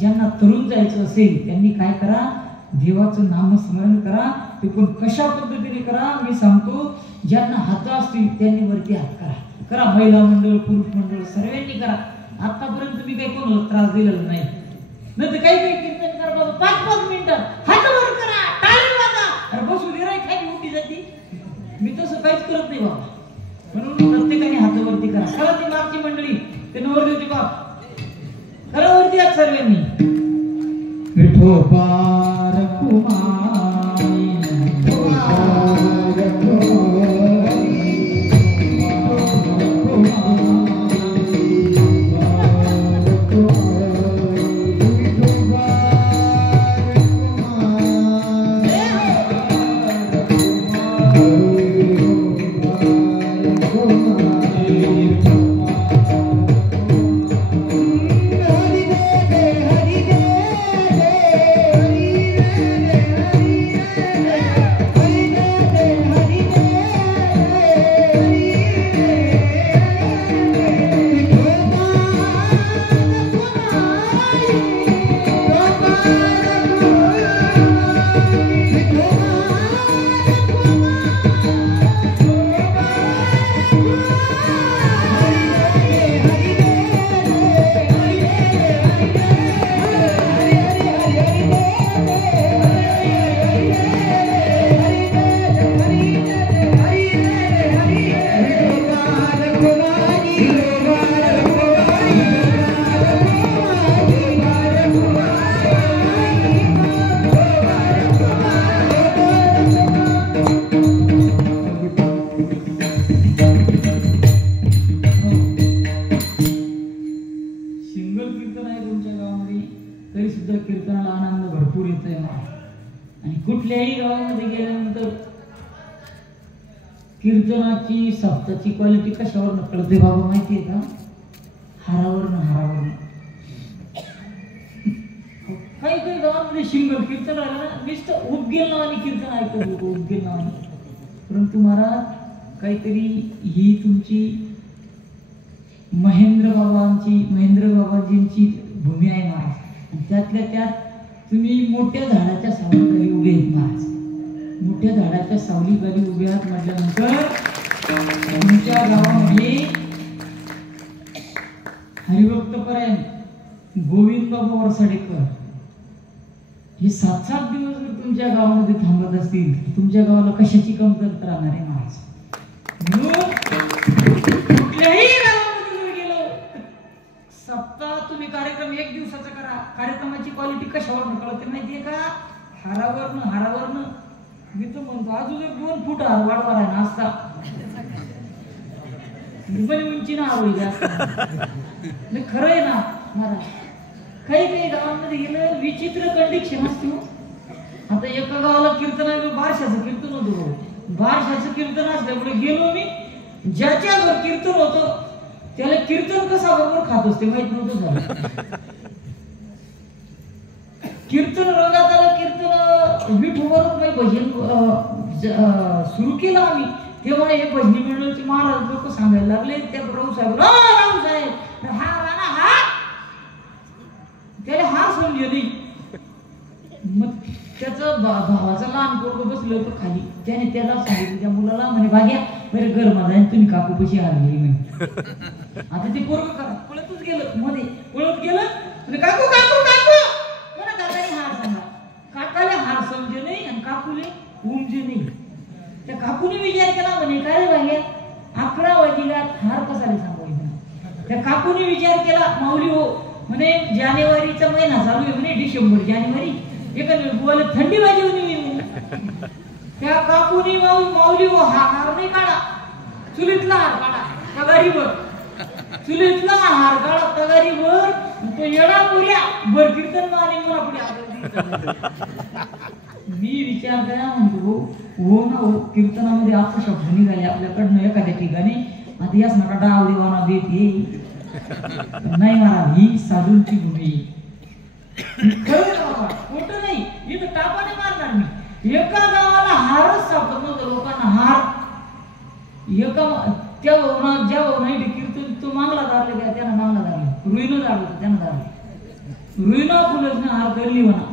ज्यांना तरुण जायचं असेल त्यांनी काय करा, देवाचं नामस्मरण करा. ते पण कशा पद्धतीने करा मी सांगतो. ज्यांना हात असतील त्यांनी वरती हात करा. महिला मंडळ, पुरुष मंडळ सर्वांनी करा. आतापर्यंत मी काही कोणाला त्रास दिलेला नाही. नाही तर काही कीर्तन करा बाबा 5-5 मिनिटात हात वर करा, टाळी वाजा, अरे बसू दे रे, खाली उठी जाती. मी तसं काहीच करत नाही बाबा. म्हणून प्रत्येकाने हातावरती करा. ती मागची मंडळी ते नवरदेवची बाप वरती हात सर्वांनी. विठोबार कुमारी कीर्तनाची शब्दाची क्वालिटी कशावर कळते बाबा माहितीये का? हारावर. काही गावामध्ये शिंगल कीर्तन आलं ना, नुसतं उपगेल नावाने कीर्तन ऐकत उपगेल नावाने. परंतु महाराज काहीतरी ही तुमची महेंद्र बाबाजींची भूमी आहे महाराज. आणि त्यातल्या त्यात तुम्ही मोठ्या झाडाच्या सावलीखाली उभे आहेत महाराज. मोठ्या झाडाच्या सावलीखाली उभे आहात म्हटल्यानंतर तुमच्या गावामध्ये हरिभक्तपरायण गोविंद बाबा वरसाडेकर हे 7-7 दिवस जर तुमच्या गावामध्ये थांबत असतील, तुमच्या गावाला कशाची कमतरता राहणार आहे महाराज. म्हणून कुठल्याही गावामध्ये जर गेलो सप्ताह तुम्ही कार्यक्रम 1 दिवसाचा करा. कार्यक्रमाची क्वालिटी कशावर कळते माहितीये का? हारावरनं. मी तर म्हणतो अजून 2 फूट हार वाढवा आहे ना असता उंची ना हार होईल. खरं आहे ना महाराज. काही गावांमध्ये गेलं विचित्र कंडिशन असते. आता एका गावाला कीर्तन बारशाचं कीर्तन होतं. बारशाचं कीर्तन असल्यामुळे गेलो मी. ज्याच्या घर कीर्तन होतं त्याला कीर्तन कसा बरोबर खात असते माहित नव्हतं झालं. कीर्तन रंगात आलं. कीर्तन विठूवरून भजन सुरू केलं आम्ही. तेव्हा हे भजनी मंडळाचे महाराज लोक सांगायला लागले. त्या रावसाहेब हा त्याला हार समजले नाही. मग त्याचं भावाचा लहान पोरग बसलं होतं खाली. त्याने त्याला सांगितलं त्या मुलाला म्हणे भाग्या बरं घर माझा आणि तुम्ही काकू कशी हारली म्हणे. आता ते पोरग करा पळतच गेलं मध्ये पळत गेलं. काकू काकू काकू कोणा काकाने हार सांगा. काकाला हार समजे नाही आणि काकूले उमजे नाही. त्या काकूने विचार केला म्हणे काय रे भाग्या 11 वाजेल्यात हार कसा रे सांगू. त्या काकूने विचार केला माऊली हो म्हणे जानेवारीचा महिना चालू आहे म्हणे डिसेंबर जानेवारी एका बुवाला थंडी वाजली होती. त्या काकूनी माऊली हो हार नाही काढा चुलीतला हार काढा तगारीवर. चुलीतला हार काढा तगारीवर. तो येडा पुऱ्या भर कीर्तन माने मला पुढे. मी विचार करा म्हणतो हो ना हो कीर्तनामध्ये असं शब्द निघाले आपल्याकडनं एखाद्या ठिकाणी. आता याच नका डाव देवाना देते नाही महाराज. ही साधूंची भूमी खोट नाही. इथं टापाने मारणार मी. एका गावाला हारच सापडत नव्हतं लोकांना. हार एका त्या भवनात ज्या भवनात कीर्तन तो मागला दारले त्यानं मागला दारले रुईनं दारलं त्यानं दारले. रुईना फुलच ना हार करली म्हणा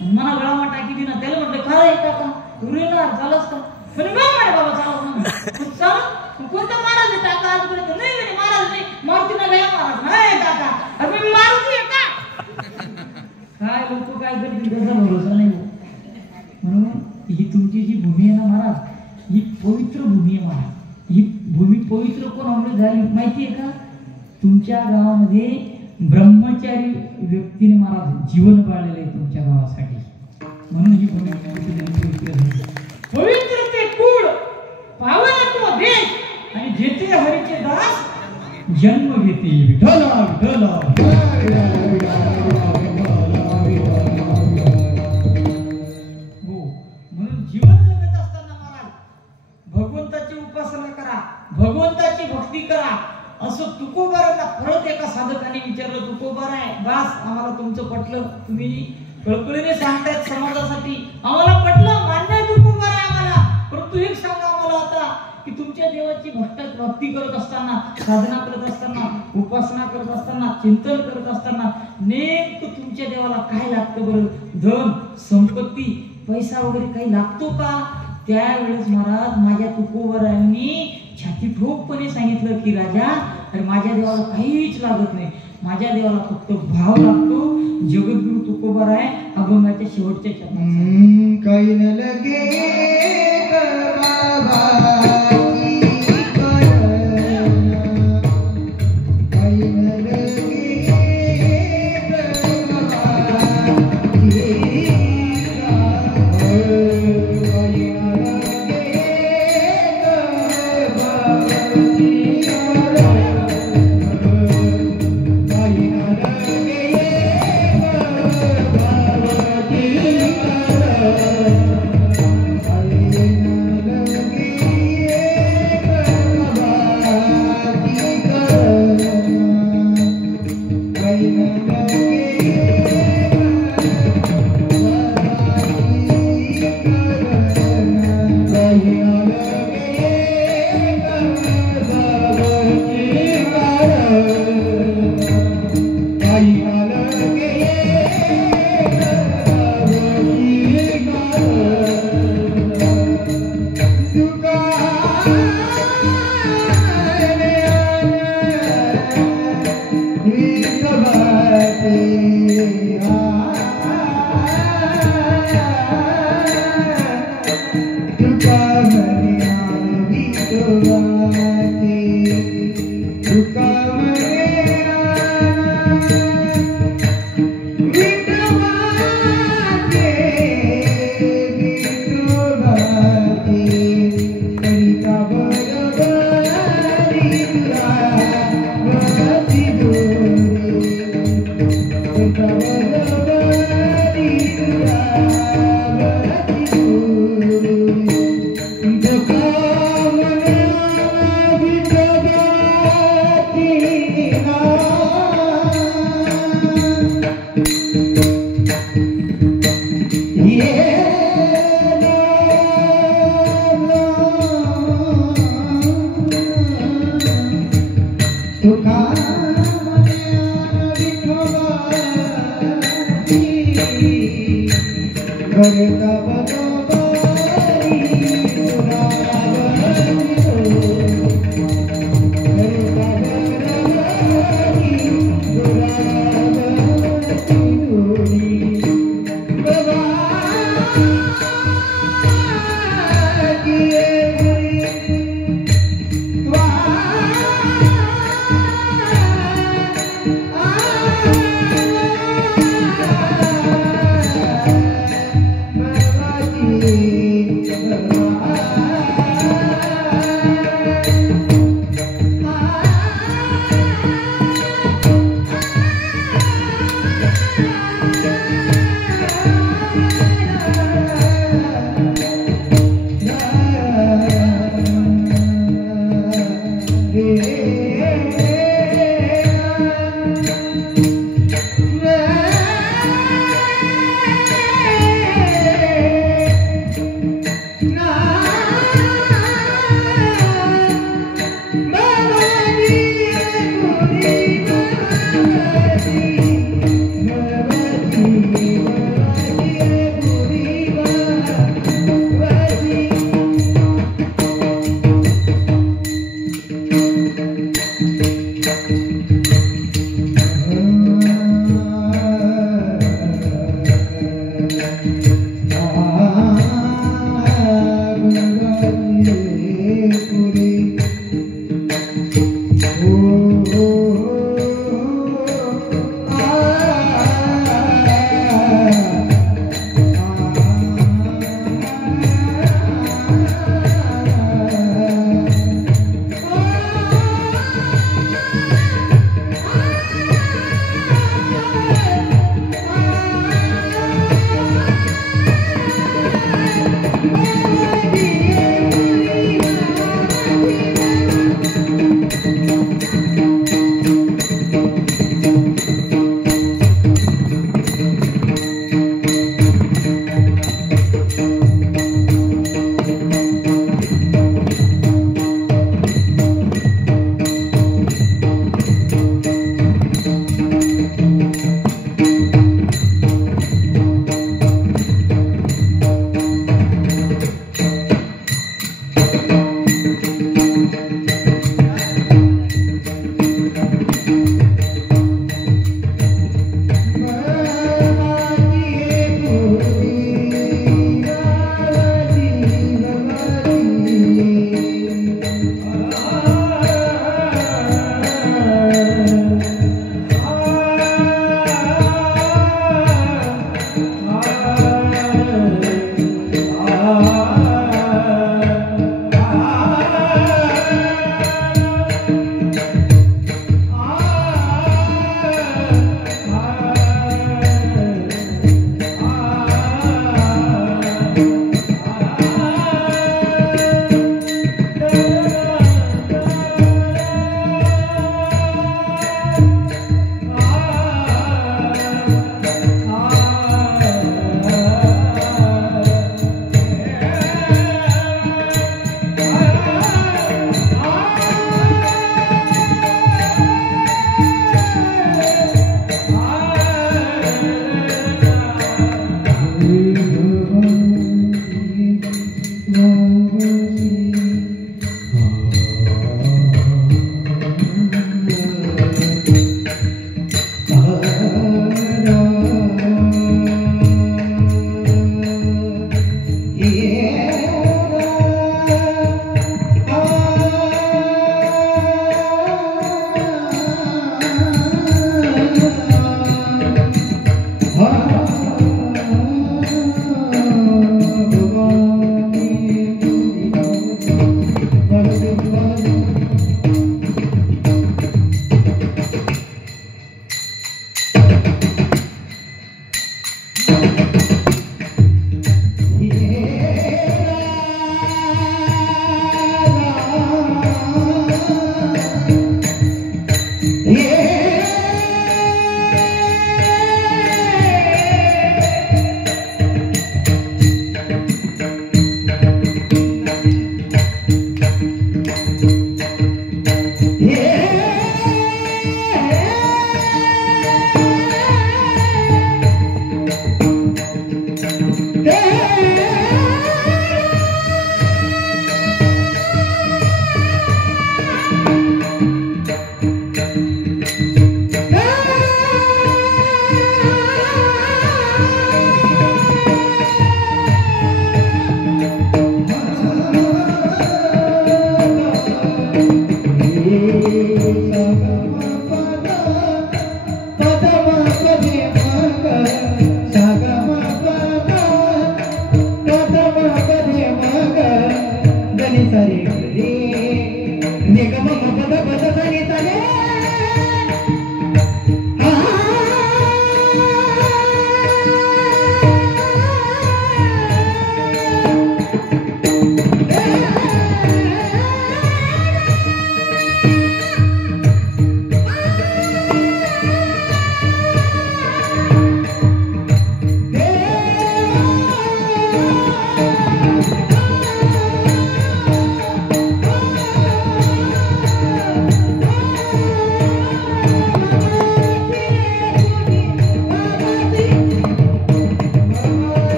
आणि मला गळामा टाकी दिना त्याला म्हटलं काय आहे टाका रुईना हार चालच का म्हणे बाबा चालत ना चाल कोणता महाराज टाका आजपर्यंत नाही म्हणे महाराज नाही मारुतीला गया महाराज नाही टाका अरे मी मारुती आहे का काय लोक काय करतील त्याचा भरोसा नाही म्हणून ही तुमची जी भूमी आहे ना महाराज ही पवित्र भूमी आहे महाराज ही भूमी पवित्र कोणामुळे झाली माहिती आहे का तुमच्या गावामध्ये ब्रह्मचारी व्यक्तीने महाराज जीवन काढलेलं आहे तुमच्या गावासाठी म्हणून ही भूमी पवित्र झाली पवित्र ते कुळ पावन तो देश आणि जेथे हरीचे दास जन्म घेते विठ्ठला विठ्ठला हो म्हणून जीवन जगत असताना महाराज भगवंताची उपासना करा भगवंताची भक्ती करा असं तुकोबारांना परत एका साधकाने विचारलं तुकोबार आहे बास आम्हाला तुमचं पटलं तुम्ही कळकळीने सांगतायत समाजासाठी आम्हाला पटलं मान्य आहे तुकोबार आहे आम्हाला परंतु एक सांगा आम्हाला आता की तुमच्या देवाची भक्ती करत असताना साधना करत असताना उपासना करत असताना चिंतन करत असताना नेमकं तुमच्या देवाला काय लागतं बरं धन संपत्ती पैसा वगैरे काही लागतो का त्यावेळेस महाराज माझ्या तुकोबारांनी छाती ठोकपणे सांगितलं की राजा अरे माझ्या देवाला काहीच लागत नाही माझ्या देवाला फक्त भाव लागतो जगद्गुरु तुकोबार आहे अभंगाच्या शेवटच्या चरणात काही न लगे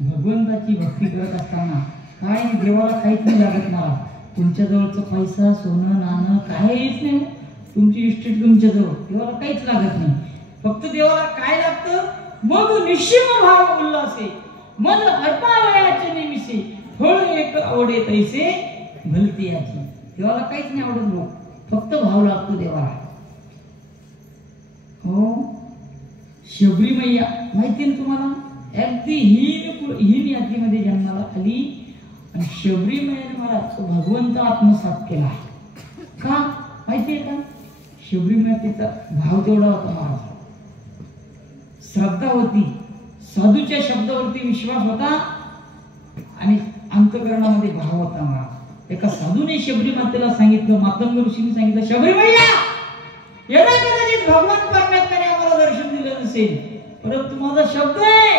भगवंताची भक्ती करत असताना काय देवाला काहीच नाही लागत मला. तुमच्या जवळचं पैसा सोनं नाणं काहीच नाही. तुमची इस्टेट तुमच्या जवळ, देवाला काहीच लागत नाही. फक्त देवाला काय लागतं मग निश्चिम भाव उल्हासे मन अर्पावयाचे निमिषे फळ एक आवडे तैसे भलती याची. देवाला काहीच नाही आवडत भाऊ, फक्त भाव लागतो देवाला. हो शबरी मैया माहिती ना तुम्हाला, अगदी हीन यात्रेमध्ये जन्माला आली आणि शबरी मैयाने मला भगवंत आत्मसात केला. का माहितीये का? शबरी मैया तिचा भाव तेवढा होता महाराज, श्रद्धा होती, साधूच्या शब्दावरती विश्वास होता आणि अंतःकरणामध्ये भाव होता महाराज. एका साधूने शबरी मातेला सांगितलं, मातंग ऋषीने सांगितलं, शबरी मैया येणा कदाचित भगवान परमेश्वराने आम्हाला दर्शन दिलं नसेल, परंतु माझा शब्द आहे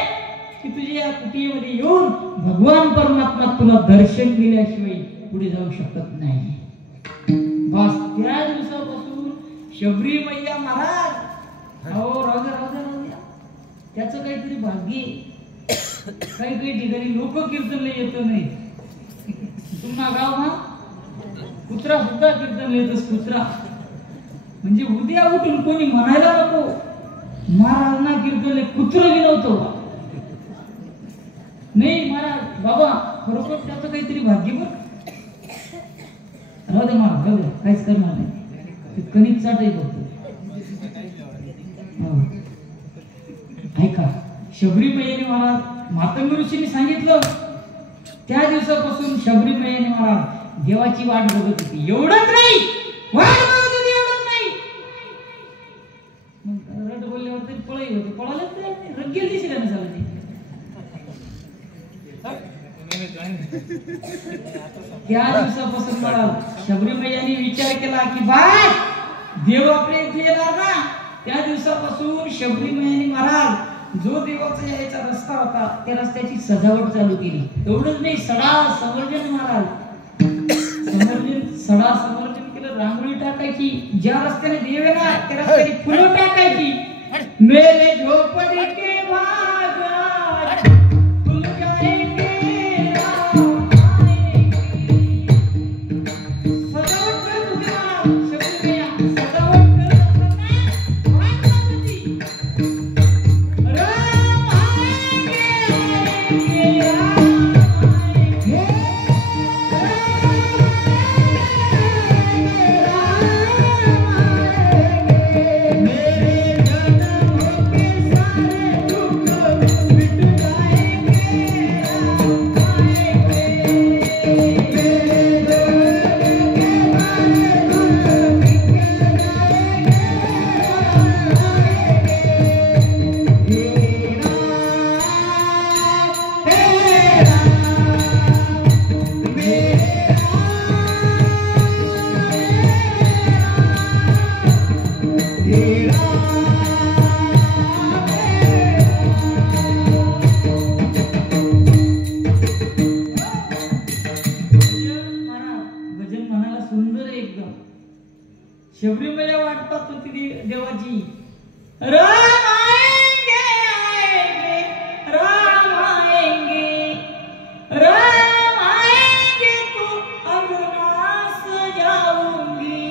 की तुझ्या या कुटीमध्ये येऊन भगवान परमात्मा तुला दर्शन दिल्याशिवाय पुढे जाऊ शकत नाही. बस त्या दिवसापासून शबरी मैया महाराज हो राजा त्याचं काहीतरी भाग्य. काही काही ठिकाणी लोक कीर्तनला येत नाही. तुम्हा गाव हा कुत्रा सुद्धा कीर्तनला येतच. कुत्रा म्हणजे उद्या उठून कोणी म्हणायला नको महाराजांना कीर्तनले कुत्र बी नव्हतं नाही महाराज. बाबा खरोखर त्याचं काहीतरी भाग्य बघ. राहू दे महाराज, राहू दे, काहीच करणार नाही. कणिक चाटही बघतो. ऐका, शबरी मैयाने महाराज मातंग ऋषीने सांगितलं, त्या दिवसापासून शबरी मैयाने महाराज देवाची वाट बघत होती. एवढंच नाही, वाट बघत होती, एवढंच नाही. मग रट बोलल्यावर तरी पळही होते, पळायलाच तयार नाही. रंगेल दिसेल ना झालं ते. त्या दिवसापासून महाराज शबरी मैयाने विचार केला की बाय देव आपल्या इथे येणार ना. त्या दिवसापासून शबरी मैयाने महाराज जो देवाचा यायचा रस्ता होता त्या रस्त्याची सजावट चालू केली. एवढंच नाही, सडा समर्जन महाराज सडा समर्जन केलं. रांगोळी टाकायची, ज्या रस्त्याने देव येणार त्या रस्त्याने फुलं टाकायची. मेले झोप झोपड़ी के भाग आज खुल जाएंगे राम आएंगे। सजावट कर तुम्हाला शब्द या सजावट कर राम आएंगे आएंगे शबरीमला वाट पाहत होती देवाची। राम आएंगे आएंगे राम आएंगे राम आएंगे तो अंगना सजाऊंगी।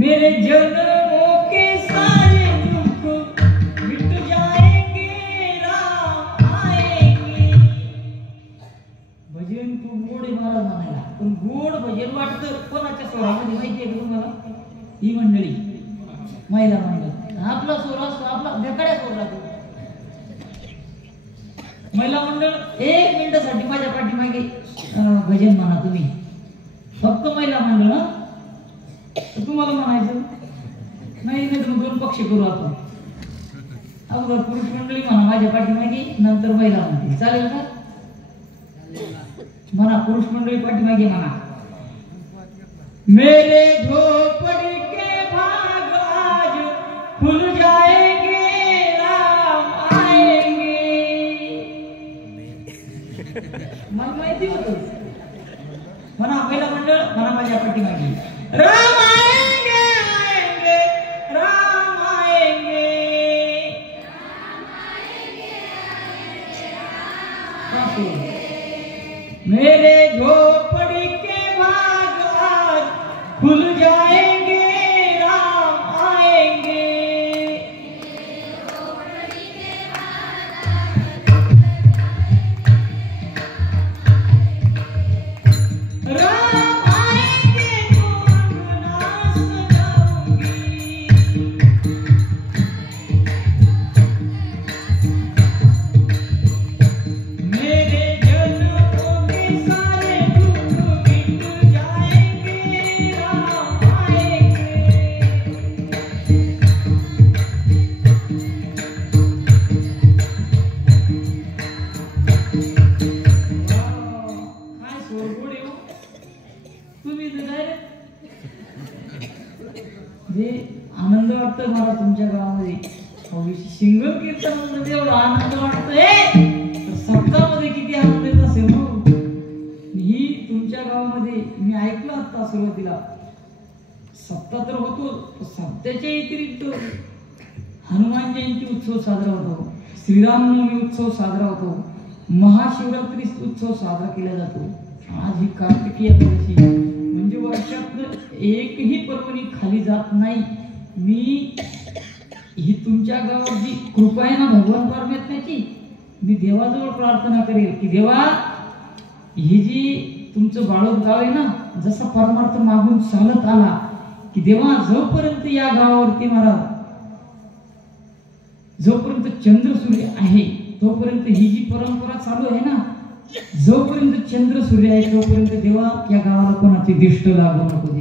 मेरे जन्मों के सारे दुख मिट जाएंगे राम आएंगे। भजन खूप गोड आहे महाराज म्हणायला, पण गोड भजन वाटतं कोणाच्या स्वरामध्ये माहिती आहे का तुम्हाला? ही मंडळी महिला मंडळ, आपला स्वर असतो आपला भेकड्या स्वर राहतो। महिला मंडळ 1 मिनिटासाठी माझ्या पाठीमागे भजन म्हणा तुम्ही, फक्त महिला मंडळ। तुम्हाला म्हणायचं नाही तर 2 पक्ष करू आपण। अगोदर पुरुष मंडळी म्हणा माझ्या पाठीमागे, नंतर महिला म्हणते, चालेल का? म्हणा पुरुष मंडळी पाठीमागे म्हणा। मेरे झोपड़ी के भाग आज खुल जाएंगे राम आएंगे। मला माहिती होतं म्हणा पहिला मंडळ म्हणा माझ्या पाठीमागे राम आएंगे आएंगे राम आएंगे। मेरे झोपड़ी के भाग आज खुल जाएंगे राम आएंगे। राम आएंगे तो अंगना सजाऊंगी। मेरे आनंद वाटतोय मला तुमच्या गावामध्ये सिंगल कीर्तन म्हणजे एवढा आनंद वाटतोय, सप्ताहामध्ये किती आनंद येत असेल मग। ही तुमच्या गावामध्ये मी ऐकलं आता सुरुवातीला सप्ताह तर होतो, सप्त्याच्या व्यतिरिक्त हनुमान जयंती उत्सव साजरा होतो, श्रीरामनवमी उत्सव साजरा होतो, महाशिवरात्री उत्सव साजरा केला जातो। आज ही कार्तिकी एकादशी म्हणजे वर्षात एकही पर्वणी खाली जात नाही। मी ही तुमच्या गावात जी कृपा आहे ना भगवान परमेश्वराची, मी देवाजवळ प्रार्थना करेल की देवा ही जी तुमचं बाळूत गाव आहे ना, जसा परमार्थ मागून चालत आला की देवा जोपर्यंत या गावावरती महाराज जोपर्यंत चंद्र सूर्य आहे तोपर्यंत ही जी परंपरा चालू आहे ना, जोपर्यंत चंद्र सूर्य आहे तोपर्यंत देवा या गावाला कोणाची दिष्ट लागू नको दे।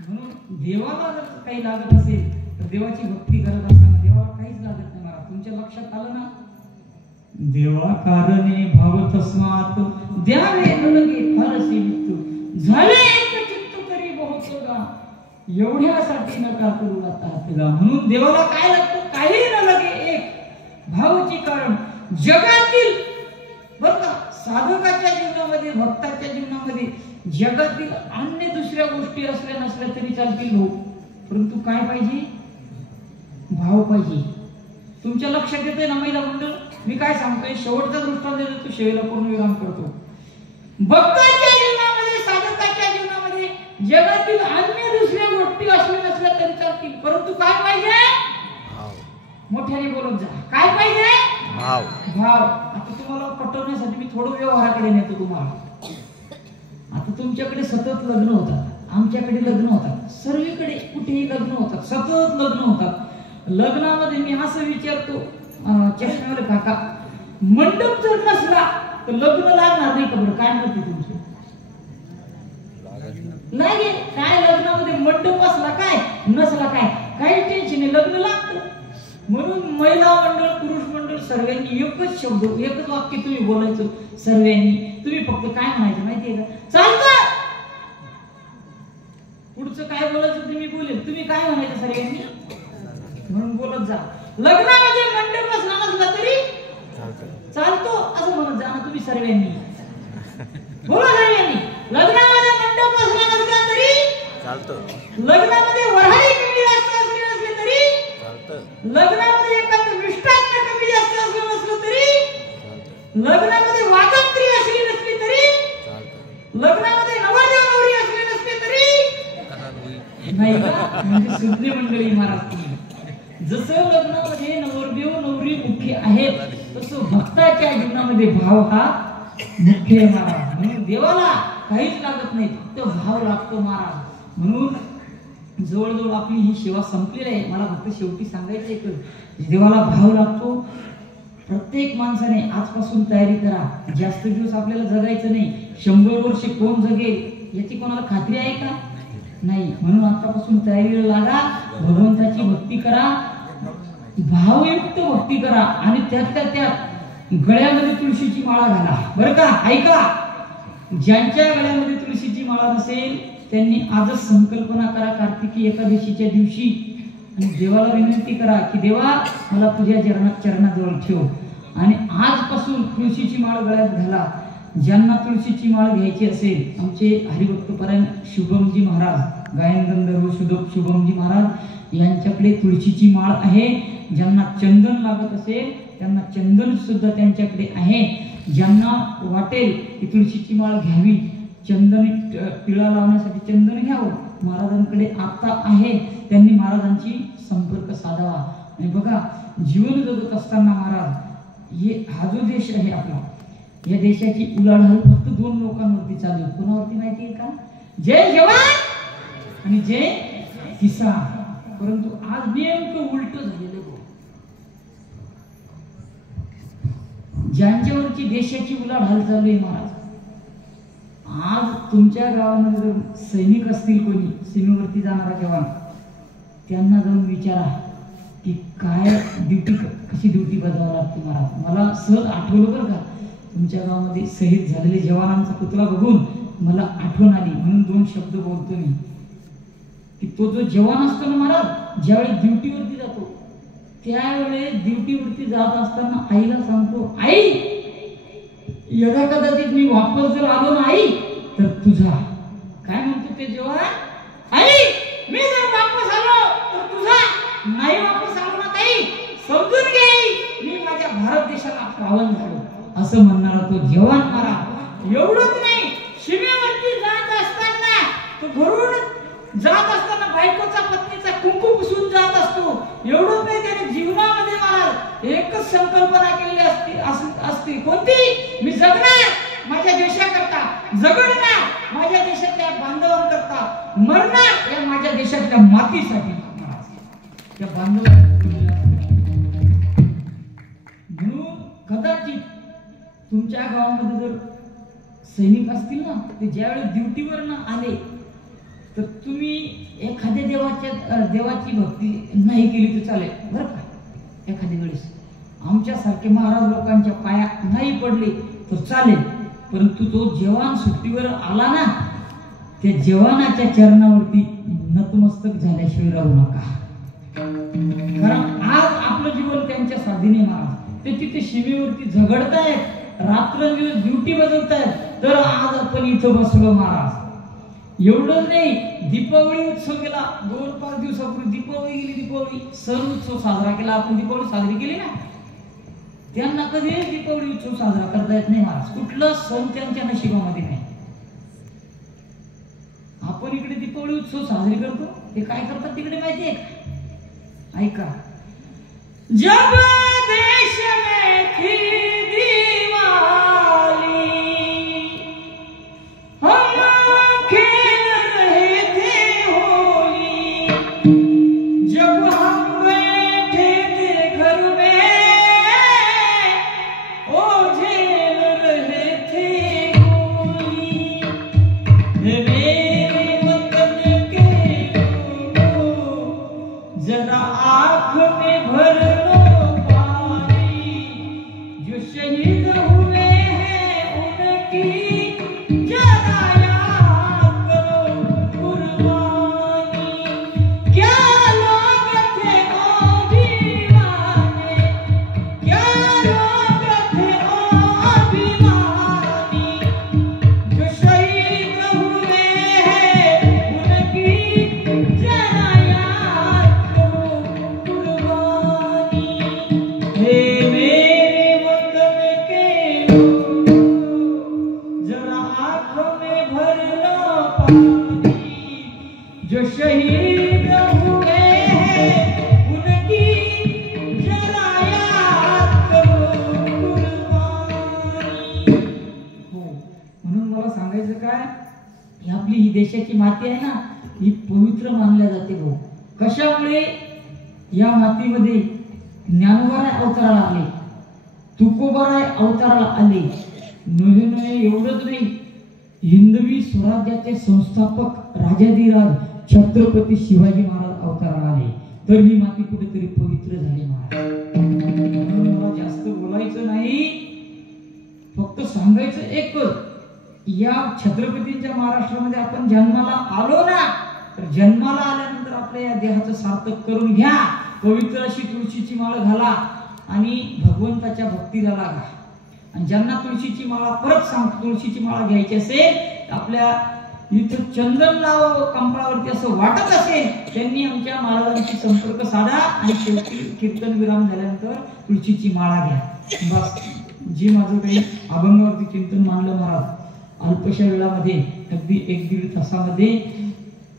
म्हणून देवाला जर काही लागत असेल तर देवाची भक्ती करत असताना देवाला काहीच लागत नाही महाराज। तुमच्या लक्षात आलं ना, देवा कारणे भाव तस्मात द्यावे न लगे फारसे वित्त झाले एक चित्त तरी बहुत गा एवढ्यासाठी नका करू आता हातगा। म्हणून देवाला काय लागतं? काही न लगे एक भावाची कारण जगातील बरं का साधकाच्या जीवनामध्ये भक्ताच्या जीवनामध्ये जगातील अन्य दुसऱ्या गोष्टी असल्या नसल्या तरी चालतील भाऊ, परंतु काय पाहिजे? भाव पाहिजे. तुमच्या लक्षात येते ना महिला मंडळ? मी काय सांगतोय, शेवटचा दृष्टांत देतो, शेवेला पूर्ण विराम करतो. भक्ताच्या जीवनामध्ये, साधकाच्या जीवनामध्ये जगातील अन्य दुसऱ्या गोष्टी असल्या नसल्या तरी चालतील, परंतु काय पाहिजे? मोठ्याने बोलत जा. काय पाहिजे? भाव. भाव. आता तुम्हाला पटवण्यासाठी मी थोडं व्यवहाराकडे नेतो तुम्हाला. आता तुमच्याकडे सतत लग्न होतात, आमच्याकडे लग्न होतात, सर्वीकडे कुठेही लग्न होतात, सतत लग्न होतात. लग्नामध्ये मी असं विचारतो चष्म्यावर काका, मंडप जर नसला तर लग्न लागणार नाही का? बरं काय म्हणते तुमचं? लागेल. काय लग्नामध्ये मंडप असला काय नसला काय, काही टेन्शन नाही, लग्न लागतं. म्हणून महिला मंडळ, पुरुष मंडळ सर्वांनी एकच शब्द, एकच वाक्य तुम्ही बोलायचं. सर्वांनी तुम्ही फक्त काय म्हणायचं माहितीये का? चालतं. पुढचं काय बोलायचं तुम्ही बोलेल, तुम्ही काय म्हणायचं सर्वांनी म्हणून बोलत जा. लग्नामध्ये मंडप असला नसला तरी चालतो असं म्हणत जा ना तुम्ही सर्वांनी. बोला सर्वांनी. लग्नामध्ये मंडप असला नसला तरी चालतं. लग्नामध्ये वऱ्हाडी कमी जास्त असली नसली तरी चालतं. लग्नामध्ये एखादं मिष्टान्न कमी जास्त असलं नसलं तरी चालतं. लग्नामध्ये वाजंत्री असली नसली तरी चालतं. लग्नामध्ये नवरदेव नवरी असली नसली तरी नाही का? म्हणजे सुज्ञ मंडळी महाराज, जसं लग्नामध्ये नवरदेव नवरी मुख्य आहेत तसं भक्ताच्या जीवनामध्ये भाव हा मुख्य आहे महाराज. म्हणून देवाला काहीच लागत नाही, फक्त भाव लागतो महाराज. म्हणून जवळजवळ आपली ही सेवा संपलेली आहे. मला फक्त शेवटी सांगायचं आहे की देवाला भाव लागतो. प्रत्येक माणसाने आजपासून तयारी करा. जास्त दिवस आपल्याला जगायचं नाही. 100 वर्ष कोण जगेल याची कोणाला खात्री आहे का? नाही. म्हणून आतापासून तयारीला लागा. भगवंताची भक्ती करा, भावयुक्त भक्ती करा आणि त्यातल्या त्यात गळ्यामध्ये तुळशीची माळा घाला. बरं का? ऐका, ज्यांच्या गळ्यामध्ये तुळशीची माळा नसेल त्यांनी आजच संकल्पना करा कार्तिकी एकादशीच्या दिवशी आणि देवाला विनंती करा की देवा मला तुझ्या चरणाजवळ ठेव. आणि आजपासून तुळशीची माळ गळ्यात घाला. ज्यांना तुळशीची माळ घ्यायची असेल, आमचे हरिभक्तपरायण शुभमजी महाराज, गायन गंधर्व शुभमजी महाराज यांच्याकडे तुळशीची माळ आहे. ज्यांना चंदन लागत असेल त्यांना चंदन सुद्धा त्यांच्याकडे आहे. ज्यांना वाटेल की तुळशीची माळ घ्यावी, चंदन टिळा लावण्यासाठी चंदन घ्यावं, महाराजांकडे आता आहे. त्यांनी महाराजांची संपर्क साधावा. आणि बघा, जीवन जगत असताना महाराज, हा जो देश आहे आपला, या देशाची उलाढाल फक्त 2 लोकांवरती चालू आहे. कोणावरती माहिती आहे का? जय जवान आणि जय किसान. परंतु आज नेमकं उलट झालेलं. ज्यांच्यावरची देशाची उलाढाल चालू आहे महाराज, आज तुमच्या गावामध्ये जर सैनिक असतील, कोणी सीमेवरती जाणारा जवान, त्यांना जाऊन विचारा की काय ड्युटी, कशी ड्युटी बजावावी लागते महाराज. मला सहज आठवलं बरं का, तुमच्या गावामध्ये शहीद झालेले जवानांचा पुतळा बघून मला आठवण आली. म्हणून 2 शब्द बोलतो मी की तो जो जवान असतो ना महाराज, ज्यावेळी ड्युटीवरती जातो त्यावेळेस ड्युटीवरती जात असताना आईला सांगतो, आई यदा कदाचित मी वापस जर आलो ना आई तर तुझा. काय म्हणतो ते जवान? आई मी जर वापस आलो तर तुझा. नाही वापस आलो ना ताई, समजून घे मी माझ्या भारत देशाला पावन झालो, असं म्हणणारा तो जवान महाराज. एवढंच नाही, सीमेवरती जात असताना तो घरून जात असताना बायकोचा पत्नीचा कुंकू पुसून जात असतो. एवढंच नाही, त्याने जीवनामध्ये महाराज एकच संकल्पना केलेली असते. कोणती? मी जगणार माझ्या देशाकरता, जगणार माझ्या देशातल्या बांधवांकरता, मरणार या माझ्या देशातल्या मातीसाठी. त्या म्हणून कदाचित तुमच्या गावामध्ये जर सैनिक असतील ना, ते ज्यावेळेस ड्युटीवर ना आले तर तुम्ही एखाद्या देवाची भक्ती नाही केली तर चालेल बरं का. एखाद्या वेळेस आमच्यासारखे महाराज लोकांच्या पाया नाही पडले तर चालेल, परंतु तो जवान सुट्टीवर आला ना, त्या जवानाच्या चरणावरती नतमस्तक झाल्याशिवाय राहू नका. कारण आज आपलं जीवन त्यांच्या स्वाधीने महाराज. ते तिथे सीमेवरती झगडतायत, रात्रंदिवस ड्युटी बजावतायत, तर आज आपण इथं बसलो महाराज. एवढं नाही, दीपावली उत्सव केला 2-5 दिवसापूर्वी, दीपावली गेली, दीपावली सण उत्सव साजरा केला आपण, दीपावली साजरी केली ना. त्यांना कधी दीपावली उत्सव साजरा करता येत नाही महाराज, कुठला सण त्यांच्या नशिबामध्ये नाही. आपण इकडे दीपावली उत्सव साजरी करतो, ते काय करतात तिकडे माहितीये का? ऐका. जब देश में थी दिवाली हम खेल रहे थे होली, जब हम बैठे थे घर में ओ झेल रहे थे होली. मेरे वतन के लोगों जरा आँख में भर शहीद हुए हैं उनकी जरा याद करो कुर्बानी. क्या लोग थे ओ दीवाने, क्या लोग थे ओ अभिमानी, जो शहीद हुए हैं उनकी जरा याद करो कुर्बानी. हे जो शहीद हुए हैं उनकी जरा याद करो कुर्बानी. हो, म्हणून मला सांगायचं काय, ही आपली ही देशाची माती आहे ना, ही पवित्र मानल्या जाते भाऊ. कशामुळे? या मातीमध्ये ज्ञानोबाराय अवताराला आले, तुकोबाराय अवताराला आले. नव्हे एवढंच नाही, हिंदवी स्वराज्याचे संस्थापक राजाधिराज छत्रपती शिवाजी महाराज अवताराला आले. तर ही माती कुठेतरी पवित्र झाली महाराज. मला जास्त बोलायचं नाही, फक्त सांगायचं एकच, या छत्रपतींच्या महाराष्ट्रामध्ये आपण जन्माला आलो ना, तर जन्माला आल्यानंतर आपल्या या देहाचं सार्थक करून घ्या. पवित्र अशी तुळशीची माळ घाला आणि भगवंताच्या भक्तीला लागा. आणि ज्यांना तुळशीची माळा, परत सांगतो, तुळशीची माळा घ्यायची असेल, आपल्या इथं चंदन लाव कंपाळावरती असं वाटत असेल, त्यांनी आमच्या महाराजांशी संपर्क साधा आणि शेवटी कीर्तन विराम झाल्यानंतर तुळशीची माळा घ्या. बस, जी माझं काही अभंगावरती चिंतन मानलं महाराज अल्पशा वेळामध्ये, अगदी 1-1.5 तासामध्ये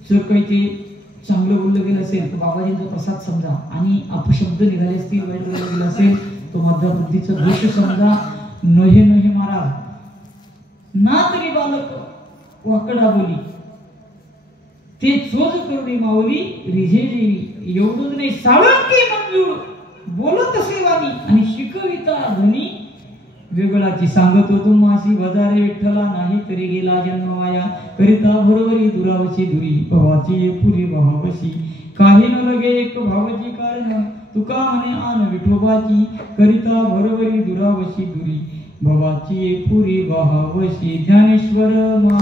जर काही ते चांगलं बोललं गेलं असेल तर बाबाजींचा प्रसाद समजा, आणि अपशब्द निघाले असतील, वाईट बोललं गेलं असेल तो माझ्या बुद्धीचा दोष समजा. नहे नहे महाराज ना तरी बालक वाकडा बोली, ते चोज करुणी माऊली रिझे जेवी. एवढंच नाही, साळंकी मंजूळ बोलत असे वाणी आणि शिकविता ध्वनी वेगळाची. सांगत होतो मासी वजारे विठ्ठला, नाही तरी गेला जन्म वाया. करिता बरोबरी दुरावशी दुरी, भवाची पुरी भावशी. काही न लगे एक भावाची कारण, तुका म्हणे आन विठोबाची. करिता बरोबरी दुरावशी दुरी, भवाची पुरी भावशी. ज्ञानेश्वर मा